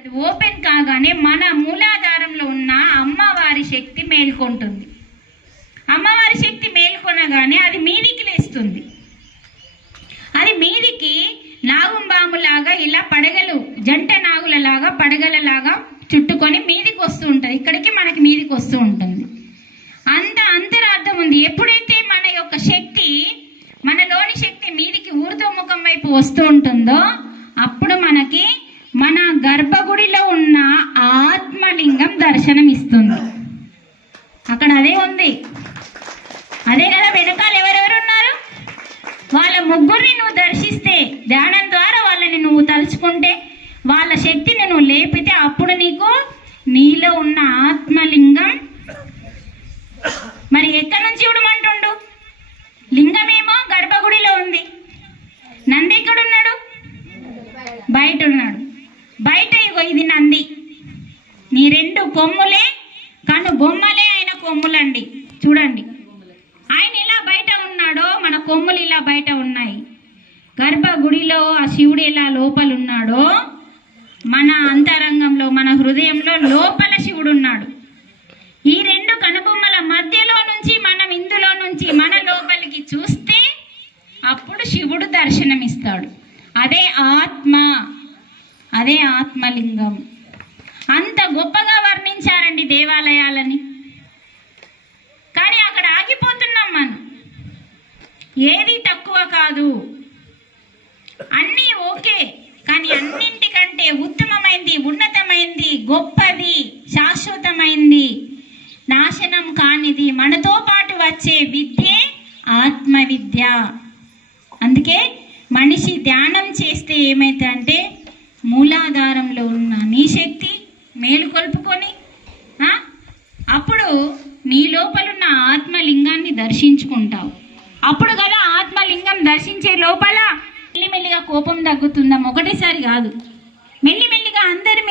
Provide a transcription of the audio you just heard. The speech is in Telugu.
అది ఓపెన్ కాగానే మన మూలాధారంలో ఉన్న అమ్మవారి శక్తి మేల్కొంటుంది. అమ్మవారి శక్తి మేల్కొనగానే అది మీదికి లేస్తుంది. అది మీదికి నాగుంబాములాగా ఇలా పడగలు జంట నాగులలాగా పడగలలాగా చుట్టుకొని మీదికి వస్తూ ఉంటుంది. ఇక్కడికి మనకి మీదికి వస్తూ ఉంటుంది. అంత అంతరార్థం ఉంది. ఎప్పుడైతే మన యొక్క శక్తి మనలోని శక్తి మీదికి ఊర్ధ్వముఖం వైపు వస్తూ ఉంటుందో అప్పుడు మనకి మన గర్భగుడిలో ఉన్న దర్శనమిస్తుంది. దర్శనం ఇస్తుంది అక్కడ అదే ఉంది. అదే కదా వెనకాల ఎవరెవరు ఉన్నారు వాళ్ళ ముగ్గురిని నువ్వు దర్శిస్తే ధ్యానం ద్వారా వాళ్ళని నువ్వు తలుచుకుంటే వాళ్ళ శక్తిని నువ్వు లేపితే అప్పుడు నీకు నీలో ఉన్న ఆత్మలింగం. మరి ఎక్కడి నుంచి ఇవ్వడమంటుండు లింగమేమో గర్భగుడిలో ఉంది. నంది ఎక్కడున్నాడు? బయట ఉన్నాడు. బయట ఇగో ఇది నంది కొమ్ములే కను బొమ్మలే ఆయన కొమ్ములండి. చూడండి. ఆయన ఎలా బయట ఉన్నాడో మన కొమ్ములు ఇలా బయట ఉన్నాయి. గర్భగుడిలో ఆ శివుడు ఎలా లోపలు ఉన్నాడో మన అంతరంగంలో మన హృదయంలో లోపల శివుడు ఉన్నాడు. ఈ రెండు కనుబొమ్మల మధ్యలో నుంచి మనం ఇందులో నుంచి మన లోపలికి చూస్తే అప్పుడు శివుడు దర్శనమిస్తాడు. అదే ఆత్మ. అదే ఆత్మలింగం. అంత గొప్పగా నిర్మించారండి దేవాలయాలని. కానీ అక్కడ ఆగిపోతున్నాం మనం. ఏది తక్కువ కాదు. అన్నీ ఓకే కానీ అన్నింటికంటే ఉత్తమమైంది ఉన్నతమైంది గొప్పది శాశ్వతమైంది నాశనం కానిది మనతో పాటు వచ్చే విద్యే ఆత్మ విద్య అందుకే మనిషి ధ్యానం చేస్తే ఏమైతే అంటే ఉన్న నీ శక్తి మేలుకొల్పుకొని ఆ, అప్పుడు నీ లోపలున్న ఆత్మలింగాన్ని దర్శించుకుంటావు. అప్పుడు కదా ఆత్మలింగం దర్శించే లోపల మెల్లిమెల్లిగా కోపం తగ్గుతుందాం ఒకటేసారి కాదు. మెల్లిమెల్లిగా అందరి